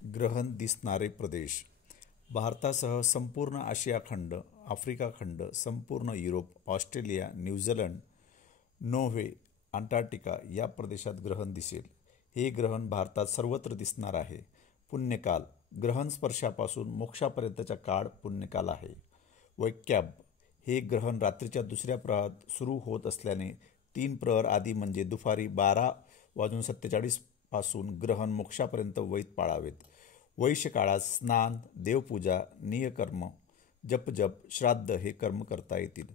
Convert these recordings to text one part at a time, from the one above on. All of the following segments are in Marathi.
ग्रहण दिसणारे प्रदेश. भारतासह संपूर्ण आशिया खंड, आफ्रिका खंड, संपूर्ण Europe, Australia, New Zealand, Norway, Antarctica या प्रदेशात ग्रहण दिसेल. हे ग्रहण भारतात सर्वत्र दिसणार आहे. पुण्यकाल. ग्रहण स्पर्शापासून मोक्षापर्यंतचा काळ पुण्यकाल आहे. वैक्याब. हे ग्रहण रात्रीच्या दुसऱ्या प्रहरात सुरू होत असल्याने 3 प्रहर आधी म्हणजे दुपारी 12:47 पासून ग्रहण मोक्षापर्यंत वैत पाळावेत. वैश्य काळात स्नान, देवपूजा, नियकर्म, जपजप, श्राद्ध हे कर्म करता येतील.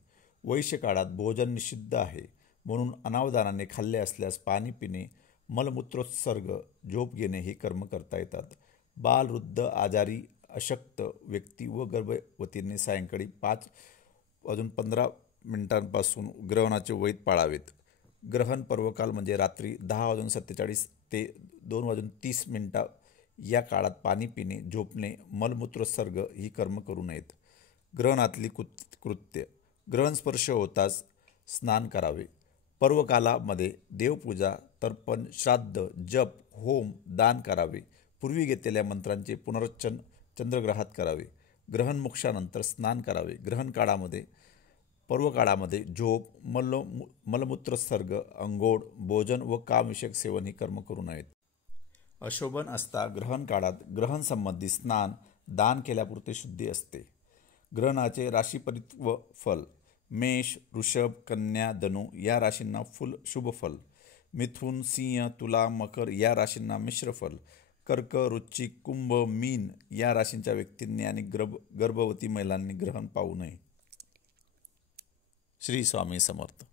वैश्य काळात भोजन निषिद्ध आहे, म्हणून अनावधानाने खाल्ले असल्यास पाणी पिणे, मलमूत्रोत्सर्ग, झोप घेणे हे कर्म करता येतात. बाल, वृद्ध, आजारी, अशक्त व्यक्ती व गर्भवतींनी सायंकाळी 5:15 पासून ग्रहणाचे वैत पाळावेत. ग्रहण पर्वकाल म्हणजे रात्री 10:47 ते 2:30 या काळात पाणी पिणे, झोपणे, मलमूत्रोत्सर्ग ही कर्म करू नयेत. ग्रहणातली कृत्य. ग्रहण स्पर्श होताच स्नान करावे. पर्वकालामध्ये देवपूजा, तर्पण, श्राद्ध, जप, होम, दान करावे. पूर्वी घेतलेल्या मंत्रांचे पुनरुच्चार चंद्रग्रहात करावे. ग्रहण मोक्षानंतर स्नान करावे. ग्रहण काळामध्ये पर्वकाळामध्ये झोप, मलमूत्रोत्सर्ग, अंघोळ, भोजन व कामविषयक सेवन ही कर्म करू नयेत. अशोभन असता ग्रहण काळात ग्रहणसंबंधी स्नान, दान केल्यापुरते शुद्धी असते. ग्रहणाचे राशीपरित्व फल. मेष, वृषभ, कन्या, धनु या राशींना शुभ फल. मिथुन, सिंह, तुला, मकर या राशींना मिश्र फल. कर्क, वृश्चिक, कुंभ, मीन या राशींच्या व्यक्तींनी आणि गर्भवती महिलांनी ग्रहण पाहू नये. श्री स्वामी समर्थ.